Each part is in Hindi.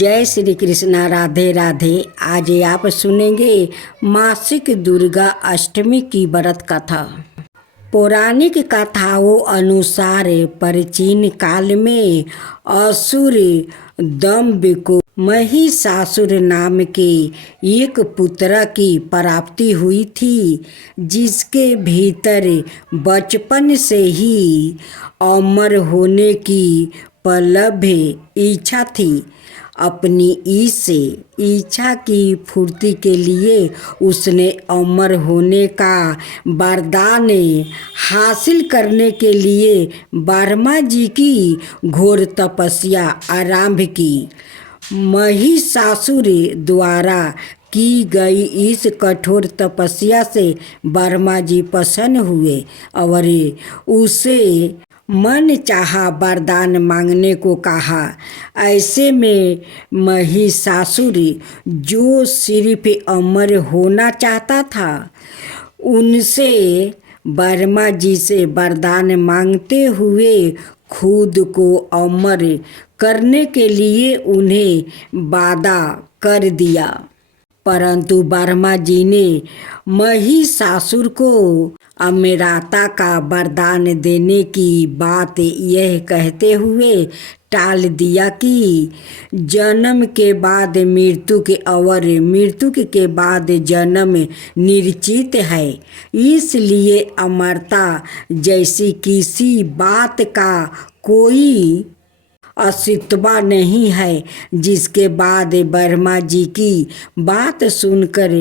जय श्री कृष्णा। राधे राधे। आज आप सुनेंगे मासिक दुर्गा अष्टमी की व्रत कथा। पौराणिक कथाओं अनुसार प्राचीन काल में असुर दंभ को महिषासुर नाम के एक पुत्र की प्राप्ति हुई थी, जिसके भीतर बचपन से ही अमर होने की प्रबल इच्छा थी। अपनी इस इच्छा की पूर्ति के लिए उसने अमर होने का वरदान हासिल करने के लिए ब्रह्मा जी की घोर तपस्या आरंभ की। महिषासुर द्वारा की गई इस कठोर तपस्या से ब्रह्मा जी प्रसन्न हुए और उसे मन चाहा वरदान मांगने को कहा। ऐसे में महिषासुर, जो सिर्फ अमर होना चाहता था, उनसे ब्रह्मा जी से वरदान मांगते हुए खुद को अमर करने के लिए उन्हें वादा कर दिया। परंतु ब्रह्मा जी ने महिषासुर को अमरता का वरदान देने की बात यह कहते हुए टाल दिया कि जन्म के बाद मृत्यु के और मृत्यु के बाद जन्म निश्चित है, इसलिए अमरता जैसी किसी बात का कोई अस्तित्व नहीं है। जिसके बाद ब्रह्मा जी की बात सुनकर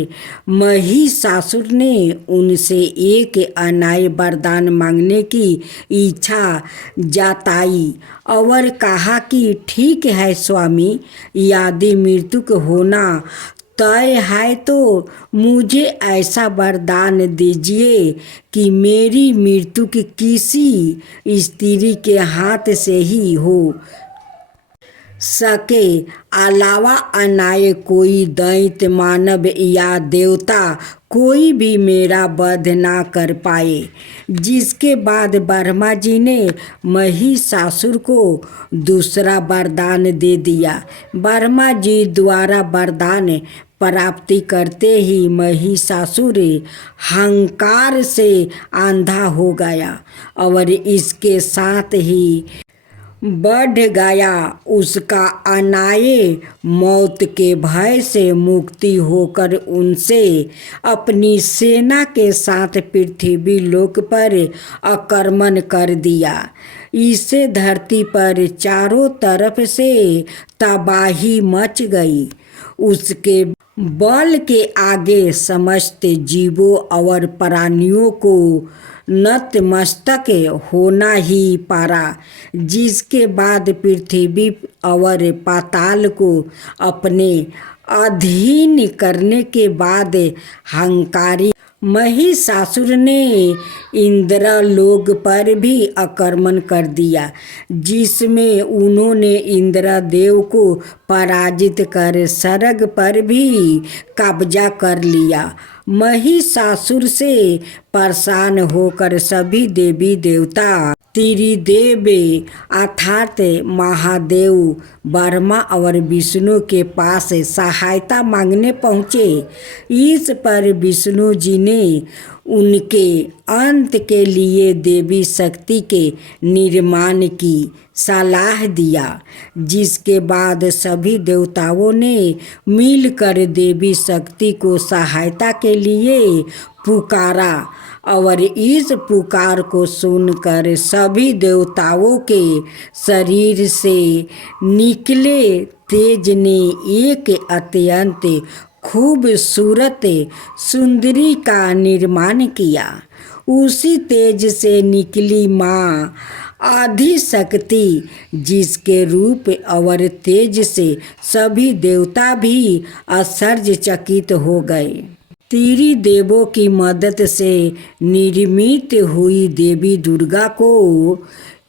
महिषासुर ने उनसे एक अन्याय वरदान मांगने की इच्छा जताई और कहा कि ठीक है स्वामी, यदि मृत्यु का होना तय है तो मुझे ऐसा वरदान दीजिए कि मेरी मृत्यु की किसी स्त्री के हाथ से ही हो सके, अलावा अन्य कोई दैत्य मानव या देवता कोई भी मेरा वध ना कर पाए। जिसके बाद ब्रह्मा जी ने महिषासुर को दूसरा वरदान दे दिया। ब्रह्मा जी द्वारा वरदान प्राप्ति करते ही महिषासुर अहंकार से अंधा हो गया और इसके साथ ही बढ़ गया उसका अन्याय। मौत के भय से मुक्ति होकर उनसे अपनी सेना के साथ पृथ्वी लोक पर आक्रमण कर दिया। इससे धरती पर चारों तरफ से तबाही मच गई। उसके बल के आगे समस्त जीवों और प्राणियों को नतमस्तक होना ही पड़ा। जिसके बाद पृथ्वी और पाताल को अपने अधीन करने के बाद अहंकारी महिषासुर ने इंद्रलोक पर भी आक्रमण कर दिया, जिसमें उन्होंने इंद्रदेव को पराजित कर स्वर्ग पर भी कब्जा कर लिया। महिषासुर से परेशान होकर सभी देवी देवता त्रिदेव अर्थात महादेव ब्रह्मा और विष्णु के पास सहायता मांगने पहुँचे। इस पर विष्णु जी ने उनके अंत के लिए देवी शक्ति के निर्माण की सलाह दिया। जिसके बाद सभी देवताओं ने मिलकर देवी शक्ति को सहायता के लिए पुकारा और इस पुकार को सुनकर सभी देवताओं के शरीर से निकले तेज ने एक अत्यंत खूबसूरत सुंदरी का निर्माण किया। उसी तेज से निकली माँ आदिशक्ति, जिसके रूप और तेज से सभी देवता भी आश्चर्यचकित हो गए। त्रिदेवों की मदद से निर्मित हुई देवी दुर्गा को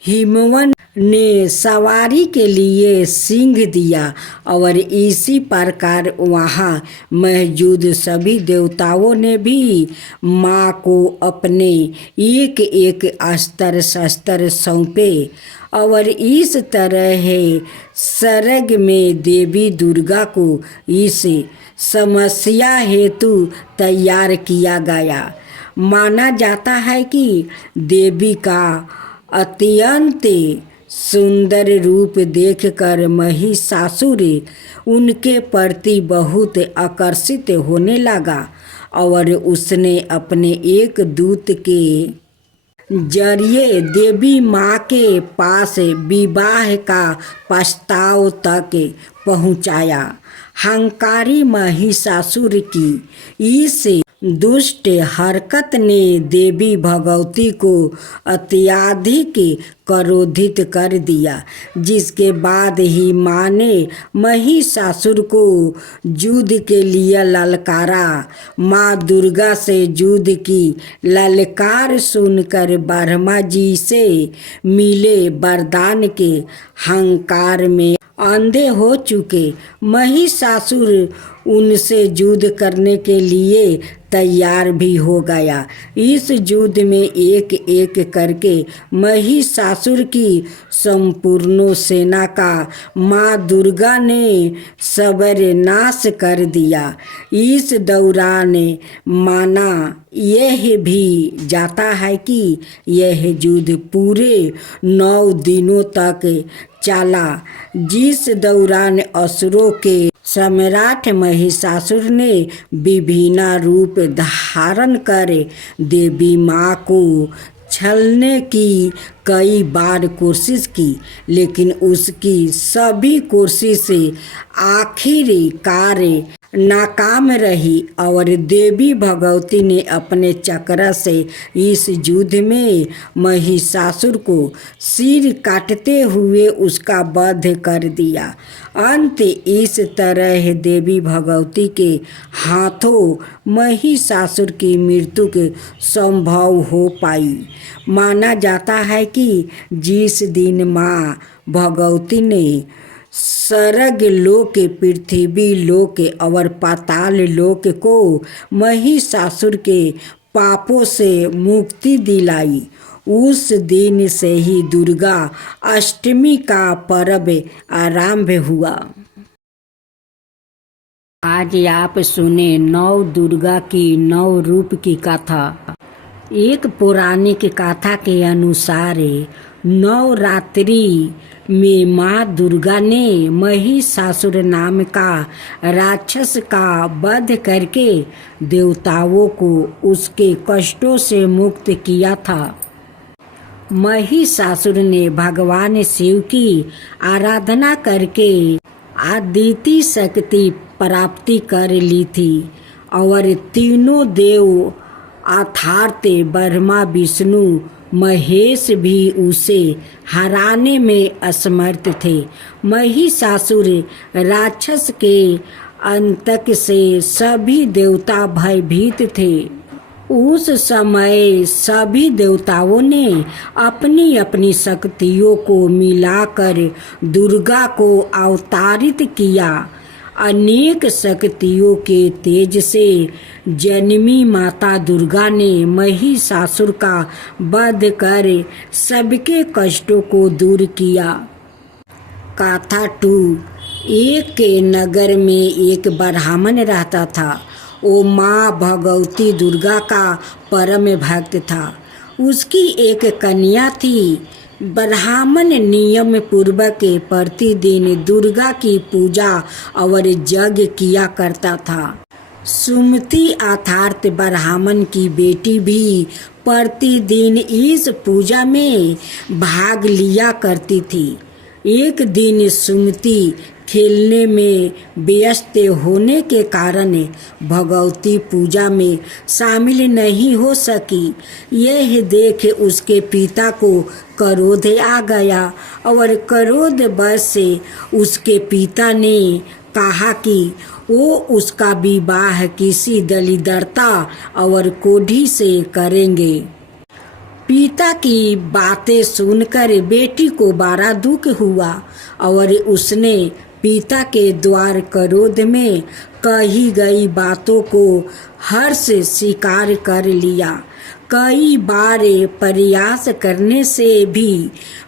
हिमवन ने सवारी के लिए सिंह दिया और इसी प्रकार वहाँ मौजूद सभी देवताओं ने भी माँ को अपने एक एक अस्त्र शस्त्र सौंपे और इस तरह सर्ग में देवी दुर्गा को इस समस्या हेतु तैयार किया गया। माना जाता है कि देवी का अत्यंत सुंदर रूप देखकर महिषासुर उनके प्रति बहुत आकर्षित होने लगा और उसने अपने एक दूत के जरिए देवी माँ के पास विवाह का प्रस्ताव तक पहुँचाया। हंकारी महिषासुर की इस दुष्ट हरकत ने देवी भगवती को अत्यधिक क्रोधित कर दिया, जिसके बाद ही माँ ने महिषासुर को युद्ध के लिए ललकारा। माँ दुर्गा से युद्ध की ललकार सुनकर ब्रह्मा जी से मिले वरदान के हंकार में अंधे हो चुके महिषासुर उनसे युद्ध करने के लिए तैयार भी हो गया। इस युद्ध में एक एक करके महिषासुर की संपूर्ण सेना का माँ दुर्गा ने सर्वनाश कर दिया। इस दौरान माना यह भी जाता है कि यह युद्ध पूरे 9 दिनों तक चला, जिस दौरान असुरों के सम्राट महिषासुर ने विभिन्न रूप धारण कर देवी माँ को छलने की कई बार कोशिश की, लेकिन उसकी सभी कोशिश आखिरकार नाकाम रही और देवी भगवती ने अपने चक्र से इस युद्ध में महिषासुर को सिर काटते हुए उसका वध कर दिया। अंत इस तरह देवी भगवती के हाथों महिषासुर की मृत्यु के संभव हो पाई। माना जाता है कि जिस दिन माँ भगवती ने स्वर्ग लोक, पृथ्वी लोक और पाताल लोक को महिषासुर के पापों से मुक्ति दिलाई, उस दिन से ही दुर्गा अष्टमी का पर्व आरंभ हुआ। आज आप सुने 9 दुर्गा की 9 रूप की कथा। एक पौराणिक कथा के अनुसार नवरात्रि में माँ दुर्गा ने महिषासुर नाम का राक्षस का वध करके देवताओं को उसके कष्टों से मुक्त किया था। महिषासुर ने भगवान शिव की आराधना करके अद्वितीय शक्ति प्राप्ति कर ली थी और तीनों देव अर्थात ब्रह्मा, विष्णु, महेश भी उसे हराने में असमर्थ थे। महिषासुर राक्षस के अंतक से सभी देवता भयभीत थे। उस समय सभी देवताओं ने अपनी अपनी शक्तियों को मिलाकर दुर्गा को अवतारित किया। अनेक शक्तियों के तेज से जन्मी माता दुर्गा ने महिषासुर का वध कर सबके कष्टों को दूर किया। कथा 2। एक नगर में एक ब्राह्मण रहता था। वो माँ भगवती दुर्गा का परम भक्त था। उसकी एक कन्या थी। ब्राह्मण नियम पूर्वक प्रतिदिन दुर्गा की पूजा और यज्ञ किया करता था। सुमति अर्थात ब्राह्मण की बेटी भी प्रतिदिन इस पूजा में भाग लिया करती थी। एक दिन सुमति खेलने में व्यस्त होने के कारण भगवती पूजा में शामिल नहीं हो सकी। यह देख उसके पिता को क्रोध आ गया और क्रोध वश से उसके पिता ने कहा कि वो उसका विवाह किसी दलिद्रता और कोढ़ी से करेंगे। पिता की बातें सुनकर बेटी को बड़ा दुख हुआ और उसने पिता के द्वार क्रोध में कही गई बातों को हर्ष स्वीकार कर लिया। कई बार प्रयास करने से भी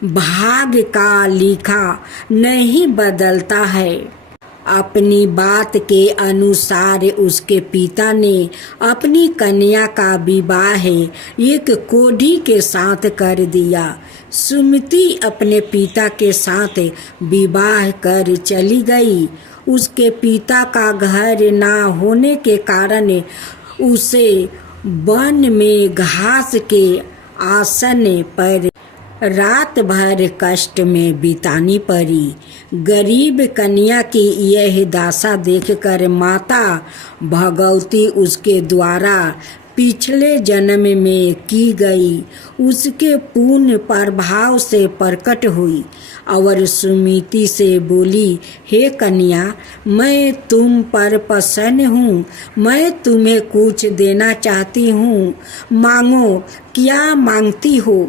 भाग्य का लिखा नहीं बदलता है। अपनी बात के अनुसार उसके पिता ने अपनी कन्या का विवाह एक कोढ़ी के साथ कर दिया। सुमति अपने पिता के साथ विवाह कर चली गई। उसके पिता का घर ना होने के कारण उसे वन में घास के आसन पर रात भर कष्ट में बितानी पड़ी। गरीब कन्या की यह दशा देखकर माता भगवती उसके द्वारा पिछले जन्म में की गई उसके पुण्य प्रभाव से प्रकट हुई और सुमिति से बोली, हे कन्या, मैं तुम पर प्रसन्न हूँ। मैं तुम्हें कुछ देना चाहती हूँ, मांगो, क्या मांगती हो?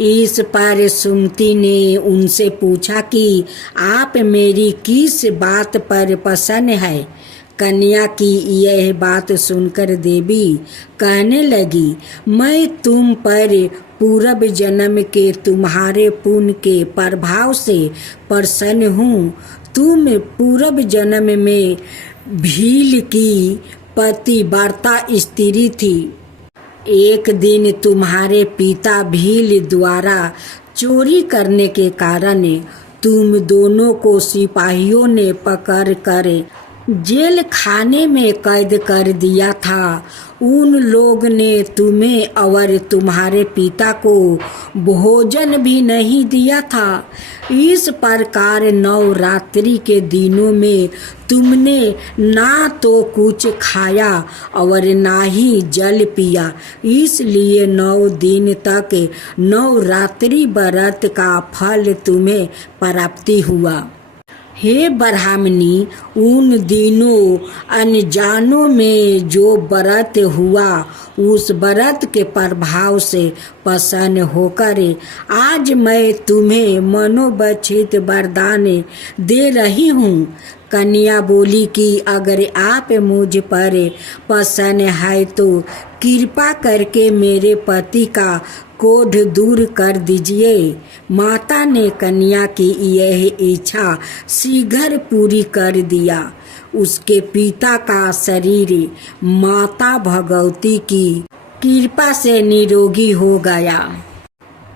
इस पर सुमति ने उनसे पूछा कि आप मेरी किस बात पर प्रसन्न है? कन्या की यह बात सुनकर देवी कहने लगी, मैं तुम पर पूर्व जन्म के तुम्हारे पुण्य के प्रभाव से प्रसन्न हूँ। तुम पूर्व जन्म में भील की पतिव्रता स्त्री थी। एक दिन तुम्हारे पिता भील द्वारा चोरी करने के कारण तुम दोनों को सिपाहियों ने पकड़ कर जेल खाने में कैद कर दिया था। उन लोग ने तुम्हें और तुम्हारे पिता को भोजन भी नहीं दिया था। इस प्रकार नवरात्रि के दिनों में तुमने ना तो कुछ खाया और ना ही जल पिया। इसलिए 9 दिन तक नवरात्रि व्रत का फल तुम्हें प्राप्ति हुआ। हे ब्राह्मणी, उन दिनों अनजानों में जो व्रत हुआ उस व्रत के प्रभाव से प्रसन्न होकर आज मैं तुम्हें मनोवांछित वरदान दे रही हूँ। कन्या बोली कि अगर आप मुझ पर प्रसन्न है तो कृपा करके मेरे पति का क्रोध दूर कर दीजिए। माता ने कन्या की यह इच्छा शीघ्र पूरी कर दिया। उसके पिता का शरीर माता भगवती की कृपा से निरोगी हो गया।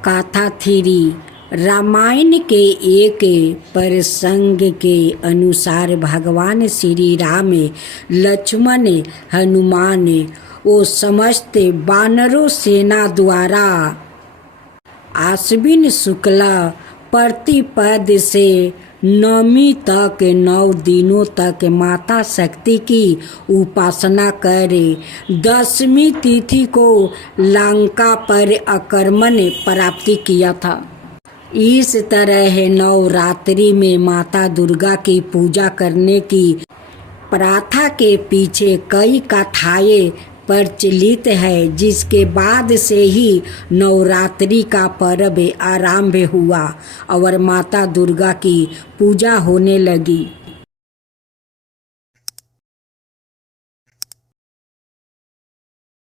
कथा 3। रामायण के एक प्रसंग के अनुसार भगवान श्री राम, लक्ष्मण, हनुमान वो समस्त वानरों सेना द्वारा आश्विन शुक्ला प्रतिपद से 9वीं तक 9 दिनों तक माता शक्ति की उपासना करे 10वीं तिथि को लंका पर आक्रमण प्राप्ति किया था। इस तरह नवरात्रि में माता दुर्गा की पूजा करने की प्रथा के पीछे कई कथाएं प्रचलित है, जिसके बाद से ही नवरात्रि का पर्व आरंभ हुआ और माता दुर्गा की पूजा होने लगी।